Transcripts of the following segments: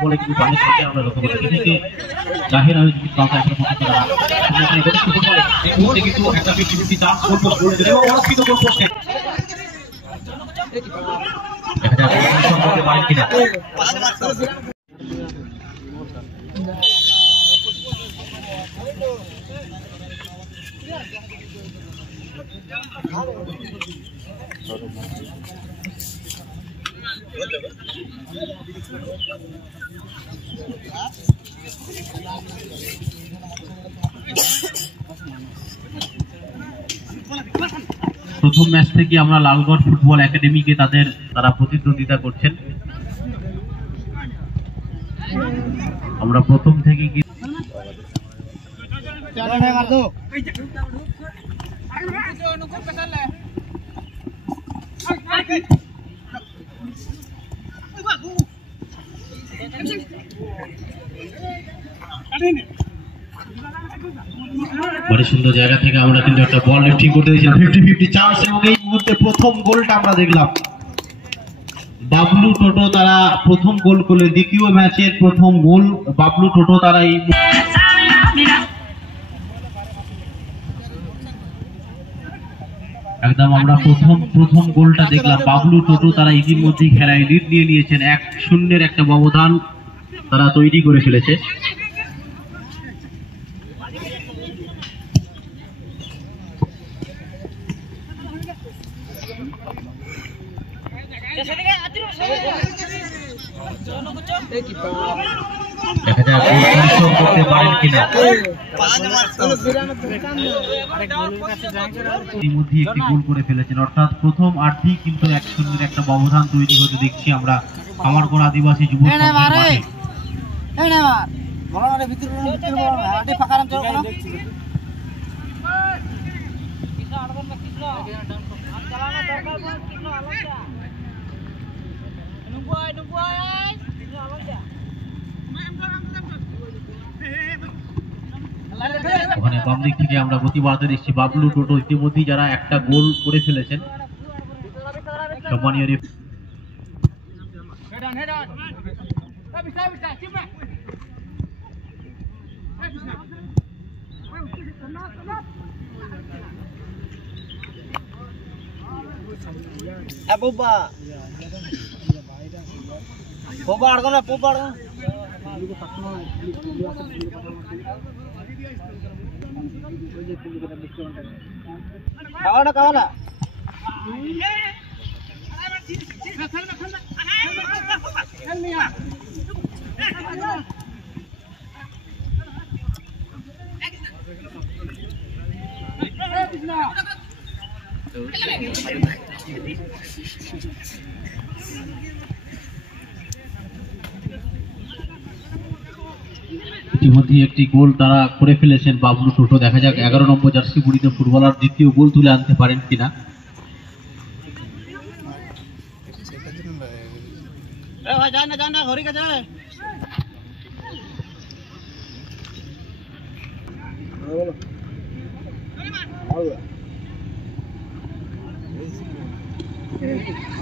ফুটবলে কিন্তু বাংলাদেশ থেকে আমরা লক্ষ্য করছি এদিকে জাহির আহমেদ কাউকে এখন পর্যন্ত ফুটবলে এই মুহূর্তে কিন্তু একটা 50-50 চান্স গোল পোস্ট গোল দিলেন এবং অনাস্কৃত গোল পোস্টে দেখা যাক পরিশ্রম করতে পারেন কিনা। প্রথম ম্যাচ থেকে আমরা লালগড় ফুটবল একাডেমিকে তারা প্রতিদ্বন্দ্বিতা করছেন। আমরা প্রথম থেকে বড় সুন্দর জায়গা থেকে আমরা কিন্তু একটা বল লিফটিং করতে দিয়েছিলাম 50-50 চান্স এবং এই মুহূর্তে প্রথম গোলটা আমরা দেখলাম বাবলু টোটো তারা প্রথম গোল করলে দ্বিতীয় ম্যাচের প্রথম গোল বাবলু টোটো তারা এই একদম আমরা প্রথম গোলটা দেখলাম বাবলু টোটো তারা ইতিমধ্যেই খেলায় লিড নিয়ে নিয়েছেন 1-0 একটা ব্যবধান তারা তৈরি করে ফেলেছে। দেখা যাক পরিশ্রম করতে পারেন কিনা। ইতিমধ্যে একটি গোল করে ফেলেছেন অর্থাৎ প্রথম আর্ধেই কিন্তু 1-0 একটা ব্যবধান তৈরি হতে দেখছি আমরা কামারগড় আদিবাসী যুব সংঘের মাঠে। ওখানে বাম দিক থেকে আমরা প্রতিবাদে দেখছি বাবলু টোটো ইতিমধ্যেই যারা একটা গোল করে ফেলেছেন সম্মানীয় ইতিমধ্যে একটি গোল তারা করে ফেলেছেন বাবলু টোটো। দেখা যাক 11 নম্বর জার্সি পরিহিত ফুটবলার দ্বিতীয় গোল তুলে আনতে পারেন কিনা।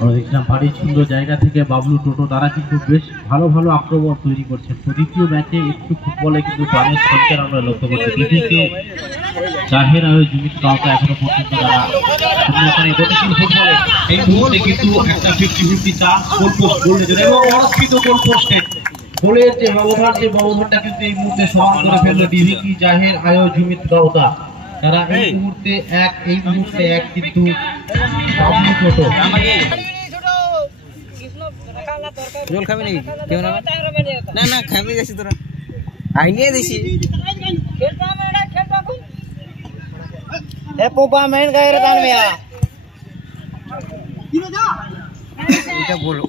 আমরা দেখলাম ভারী সুন্দর জায়গা থেকে বাবলু টোটো তারা কিন্তু বেশ ভালো ভালো আক্রমণ তৈরি করছেন। দ্বিতীয় ম্যাচে একটু ফুটবলে কিন্তু প্রাণের সঞ্চার আমরা লক্ষ্য করছি। দিদিকে জাহির আহমেদ জিমিত কাউকে এখনো পর্যন্ত তারা ফুটবলে এই মুহূর্তে কিন্তু একটা 50-50 চান্স গোল পোস্ট গোল দিয়েছেন এবং অনাস্কৃত গোল পোস্টে গোলের যে ব্যবধানটা কিন্তু এই মুহূর্তে সমান করে ফেললো ডিভিকি জাহির আহমেদ জিমিত কাউতা তারা এই মুহূর্তে এক কিন্তু বাবলু টোটো জল খাবি নাকি কেউ না না না খাবি যাচ্ছি তোরা আইনিয়ে দিছি এ পোপা মেন গায়রে দান মিয়া এটা বলো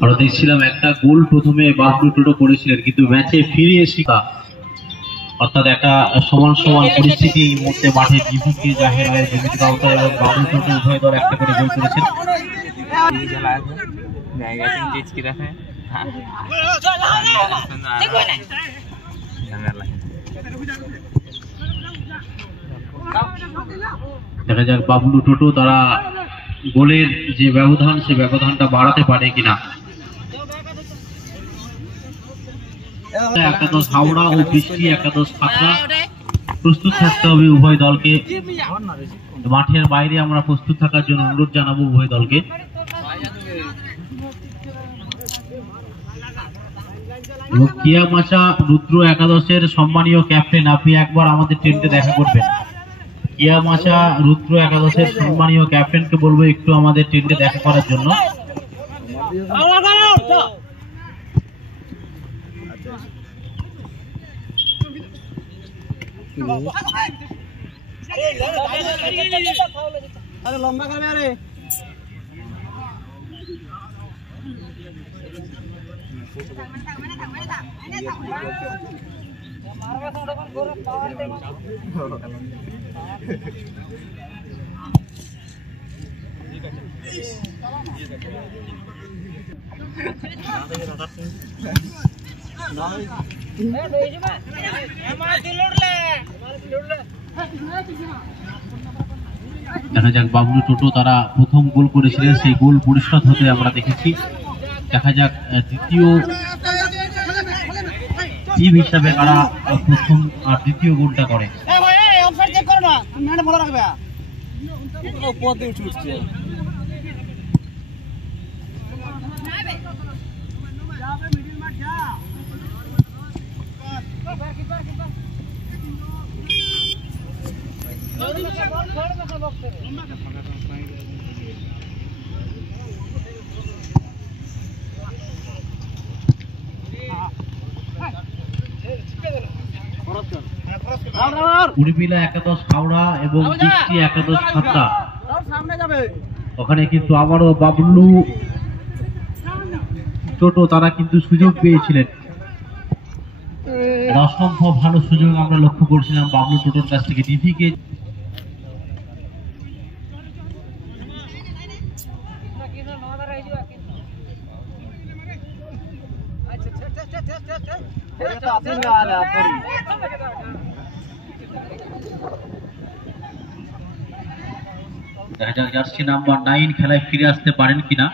আমরা দেখছিলাম একটা গোল প্রথমে বাবলু টোটো করেছিলেন কিন্তু ম্যাচে ফিরে এসে অর্থাৎ একটা সমান পরিস্থিতি এই মুহূর্তে মাঠে ডিভিকে জাহির আহমেদ জিমিত কাউতা এবং বাবলু টোটো উভয় দল একটা করে গোল করেছেন। দেখা যাক বাবলু টোটো তারা গোলের যে ব্যবধান সে ব্যবধানটা বাড়াতে পারে কিনা। একাদশ হাওড়া ও বৃষ্টি একাদশ খাতড়া প্রস্তুত থাকতে হবে উভয় দলকে। মাঠের বাইরে আমরা প্রস্তুত থাকার জন্য অনুরোধ জানাবো উভয় দলকে। এবং কিয়ামাচা রুদ্র একাদশের সম্মানীয় ক্যাপ্টেন, আপনি একবার আমাদের টেন্টে দেখা করবেন। কিয়ামাচা রুদ্র একাদশের সম্মানীয় ক্যাপ্টেনকে বলবো একটু আমাদের টেন্টে দেখা করার জন্য। লম্বা খাবে আরে দেখা যাক বাবলু টোটো তারা প্রথম গোল করেছিলেন, সেই গোল পরিশোধ হতে আমরা দেখেছি। দেখা যাক দ্বিতীয় টিম হিসাবে কারা প্রথম আর দ্বিতীয় গোলটা করে। উড়িপিলা একাদশ হাওড়া এবং বৃষ্টি একাদশ খাতড়া, ওখানে কিন্তু আবারও বাবলু টোটো তারা কিন্তু সুযোগ পেয়েছিলেন। অসম্ভব ভালো সুযোগ আমরা লক্ষ্য করছিলাম বাবলু টোটোর কাছ থেকে। ডিভিকে দেখা যাক জার্সি নাম্বার 9 খেলায় ফিরে আসতে পারেন কিনা।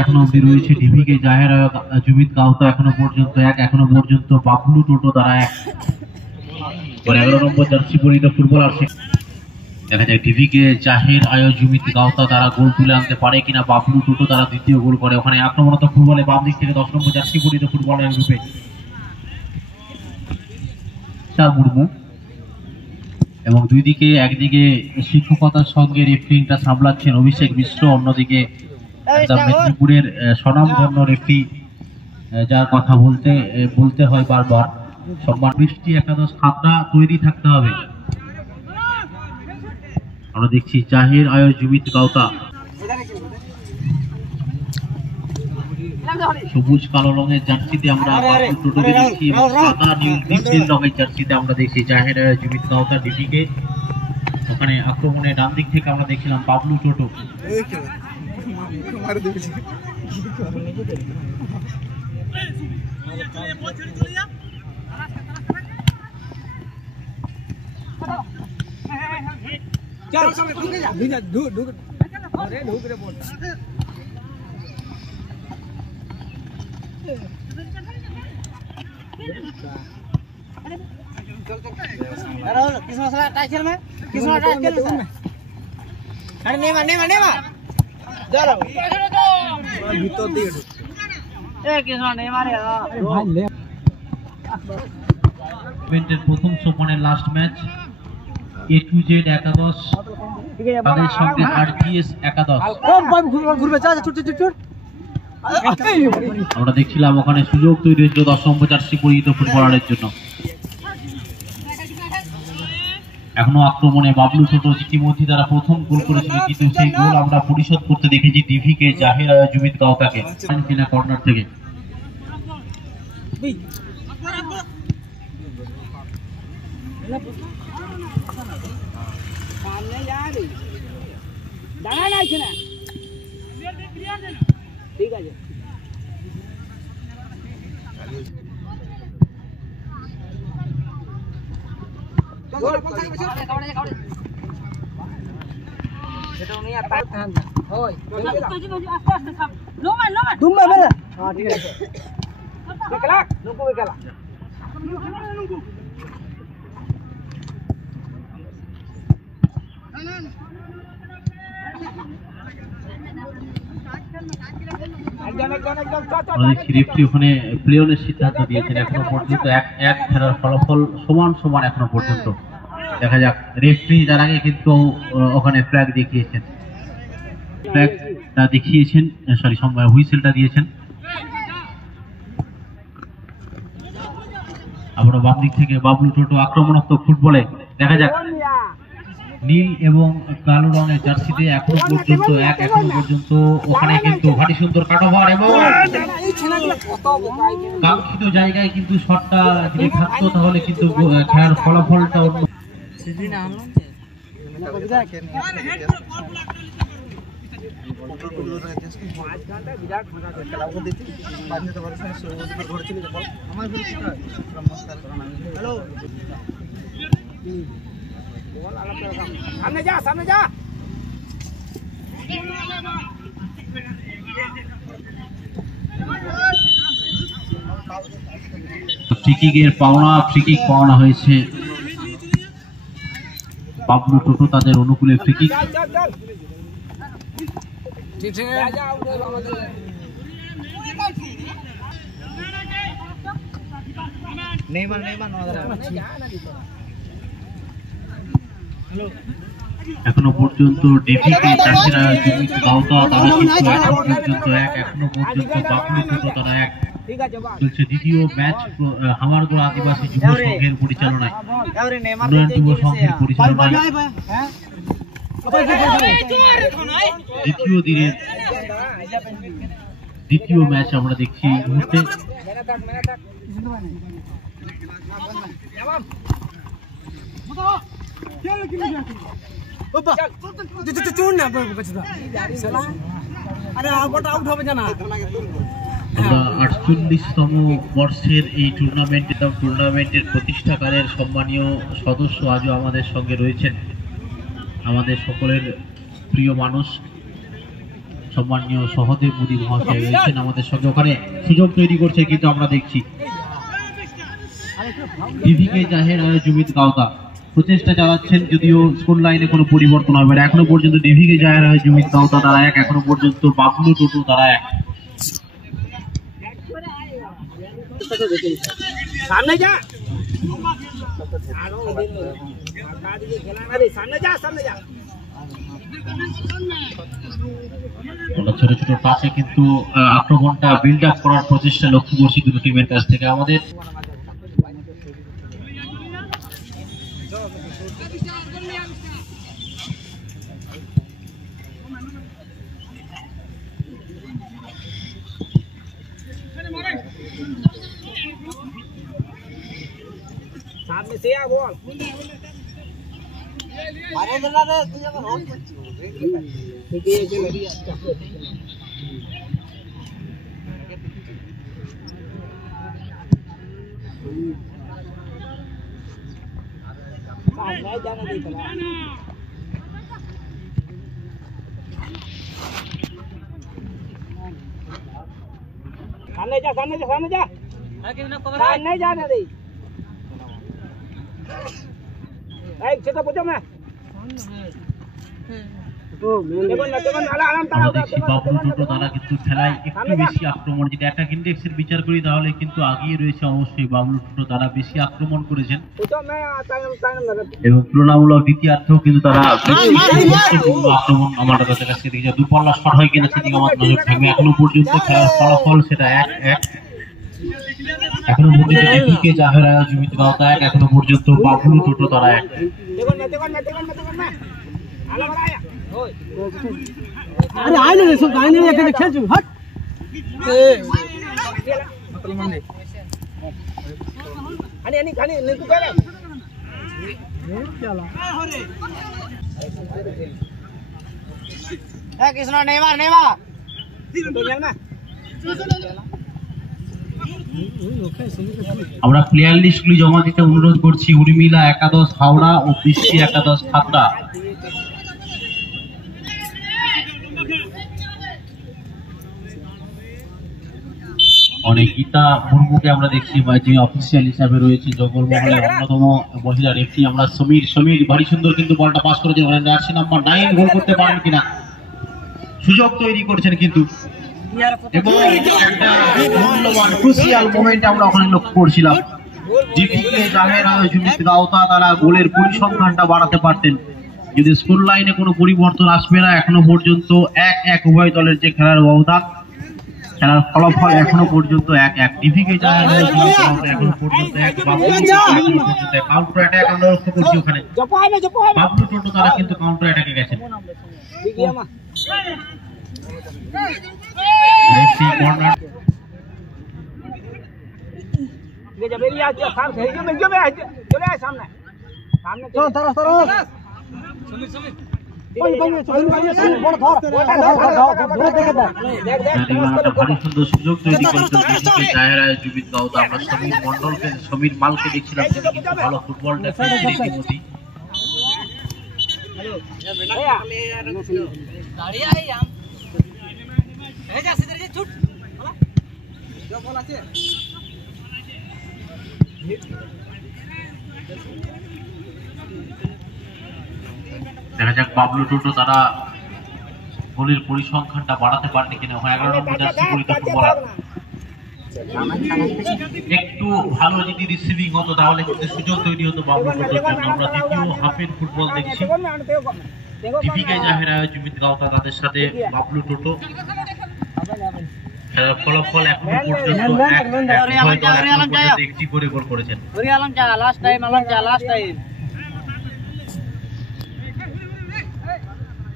এখনো অব্দি রয়েছে ডিভিকে জাহের জুমিত কাউতা এখনো পর্যন্ত 1, এখনো পর্যন্ত বাবলু টোটো তারা 1। 11 নম্বর জার্সি পরিহিত ফুটবলার দেখা যায় ডিভিকে জাহের জুমিত কাউতা তারা গোল তুলে আনতে পারে কিনা। বাবলু টোটো তারা দ্বিতীয় গোল করে। ওখানে আক্রমণাত্মক ফুটবলে বাম দিক থেকে 10 নম্বর জার্সি পরিহিত ফুটবলার রূপে মুর্মু, এবং দুই দিকে একদিকে শিক্ষকতার সঙ্গে রেফারিংটা সামলাচ্ছেন অভিষেক মিশ্র, অন্যদিকে মেদিনীপুরের স্বনামধন্য রেফারি যার কথা বলতে হয় বারবার, সম্মান বৃষ্টি একাদশ খাতড়া তৈরি থাকতে হবে। আমরা দেখছি জাহির জুমিত কাউতা সবুজ কালো রঙের জার্সিতে আমরা টোটোকে দেখছি, এবং সাদা নীল রঙের জার্সিতে আমরা দেখছি জাহির জুমিত কাউতা ডিভিকে। ওখানে আক্রমণের ডান দিক থেকে আমরা দেখছিলাম বাবলু টোটো। প্রথম সোপানের লাস্ট ম্যাচ A2Z একাদশ তাদের সঙ্গে RGS একাদশ। আমরা দেখছিলাম ওখানে সুযোগ তৈরি হয়েছিল 10 নম্বর জার্সি পরিহিত ফুটবলারের জন্য। এখনো আক্রমণে বাবলু টোটো ইতিমধ্যে তারা প্রথম গোল করেছিল, কিন্তু সেই গোল আমরা পরিশোধ করতে দেখেছি ডিভিকে জাহির জুমিত গাওতাকে কর্নার থেকে। ঠিক আছে ওখানে প্লেয়নের সিদ্ধান্ত দিয়েছেন। এখনো পর্যন্ত এক খেলার ফলাফল সমান এখনো পর্যন্ত। দেখা যাক, রেফারি তার আগে কিন্তু ওখানে ফ্ল্যাগ দেখিয়েছেন, হুইসেলটা দিয়েছেন। আবারও বাম দিক থেকে বাবলু টোটো আক্রমণাত্মক ফুটবলে। দেখা যাক, নীল এবং কালো রঙের জার্সিতে এখনো পর্যন্ত ওখানে কিন্তু ভারী সুন্দর কাটওভার এবং কাঙ্ক্ষিত জায়গায় কিন্তু শটটা যদি থাকতো তাহলে কিন্তু খেলার ফলাফলটা অন্য। সামনে যা সামনে যা ফ্রিকিকের ফ্রিকিক পাওনা হয়েছে বাবলু টোটো তাদের অনুকূলে। ফ্রিকিক এখনো পর্যন্ত ডিভিকে চাষিরা জমিত গাওতা তারা কিন্তু এখনো পর্যন্ত বাবলু টোটো তারা এক। চলছে দ্বিতীয় ম্যাচ হামারগড় আদিবাসী যুব সংঘের পরিচালনায়, উন্নয়ন যুব সংঘের পরিচালনায় দ্বিতীয় দিনের দ্বিতীয় ম্যাচ আমরা দেখছি এই মুহূর্তে। আমরা 48তম বর্ষের এই টুর্নামেন্টের প্রতিষ্ঠাকারের সম্মানীয় সদস্য আজও আমাদের সঙ্গে রয়েছেন, আমাদের সকলের প্রিয় মানুষ সম্মানীয় সহদেব মোদী মহাশয় রয়েছেন আমাদের সঙ্গে। ওখানে সুযোগ তৈরি করছে কিন্তু আমরা দেখছি ডিভিকে জাহির জুমিত গাওতা প্রচেষ্টা চালাচ্ছেন, যদিও স্কোর লাইনে কোনো পরিবর্তন হবে না। এখনো পর্যন্ত ডিভিকে জাহির জুমিত গাওতা তারা এক, এখনো পর্যন্ত বাবলু টোটো তারা এক। সামনে যা সামনে যা সামনে যা ছোট ছোট পাশে কিন্তু আক্রমণটা বিল্ড আপ করার প্রচেষ্টা লক্ষ্য করছি দুটো টিমের কাছ থেকে। আমাদের सामने से आ बॉल मारे देना रे तू जब रोज ठीक है ये लगी अच्छा नहीं जाने दे सामने जा सामने जा सामने जा नहीं जाने दे বাবলু টোটো তারা কিন্তু খেলায় একটু বেশি আক্রমণ, যদি অ্যাটাক ইন্ডেক্সের বিচার করি তাহলে কিন্তু আগিয়ে রয়েছে অবশ্যই বাবলু টোটো, তারা বেশি আক্রমণ করেছেন এবং তুলনামূলক দ্বিতীয়ার্ধেও কিন্তু তারা আক্রমণ আমার কাছে দেখেছে। দুপাল্লা শট হয় কিনা সেদিকে আমার নজর থাকবে। এখনো পর্যন্ত খেলার ফলাফল সেটা 1-1। এখনো পর্যন্ত ডিপিকে জাহেরা জুমিত গাওতা 1, এখনো পর্যন্ত বাবলু টোটো তারা 1। अरे आए ना सब गाने में एक खेल चुप हट अनि अनि खाने ले तू करे चला ए कृष्णा नेवा नेवा तो जाना আমরা প্লেয়ার লিস্টগুলি জমা দিতে অনুরোধ করছি। উর্মিলা একাদশ হাওড়া ও বৃষ্টি একাদশ খাতড়া। অনেক গীতা মুর্মুকে আমরা দেখছি যিনি অফিসিয়াল হিসাবে রয়েছে জঙ্গলমহলের অন্যতম মহিলা রেফারি। আমরা সমীর ভারী সুন্দর কিন্তু বলটা পাস করেছেন, জার্সি নাম্বার 9 গোল করতে পারেন কিনা, সুযোগ তৈরি করেছেন কিন্তু, এবং একটা মূল্যবান ক্রুশিয়াল মোমেন্ট আমরা ওখানে লক্ষ্য করছিলাম। ডিপিকে জাহেরা জুমিত গাওতা তারা গোলের পরিসংখ্যানটা বাড়াতে পারতেন যদি স্কোর লাইনে কোনো পরিবর্তন আসবে না। এখনো পর্যন্ত 1-1 উভয় দলের যে খেলার ব্যবধান, খেলার ফলাফল এখনো পর্যন্ত 1-1। ডিপিকে জাহেরা জুমিত গাওতা এখনো পর্যন্ত 1, বাবলু এখনো পর্যন্ত কাউন্টার অ্যাটাক আমরা লক্ষ্য করছি ওখানে। বাবলু টোটো তারা কিন্তু কাউন্টার অ্যাটাকে গেছেন। ভারী সুন্দর সুযোগ তৈরি করেছেন জাহেরা জুমিত গাওতা। আমরা সমীর মালকে দেখছিলাম, তিনি কিন্তু ভালো ফুটবলটা খেলছেন ইতিমধ্যেই। দেখা যাক বাবলু টোটো তারা গোলের পরিসংখ্যানটা বাড়াতে পারেনি কিনা। 11 নম্বর জার্সি পরিহিত ফুটবলার একটু ভালো যদি রিসিভিং হতো তাহলে কিন্তু সুযোগ তৈরি হতো বাবলু টোটোর জন্য। আমরা দ্বিতীয় হাফের ফুটবল দেখছি, ডিপিকে জাহেরা জুমিত গাওতা তাদের সাথে বাবলু টোটো। খেলার ফলাফল এখনো পর্যন্ত 1-1 একটি করে গোল করেছেন।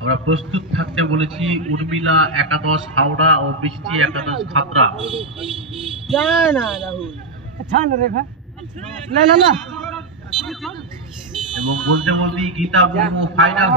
আমরা প্রস্তুত থাকতে বলেছি উর্মিলা একাদশ হাওড়া ও বৃষ্টি একাদশ খাতড়া। এবং বলতে বলতেই গীতা মুর্মু ফাইনাল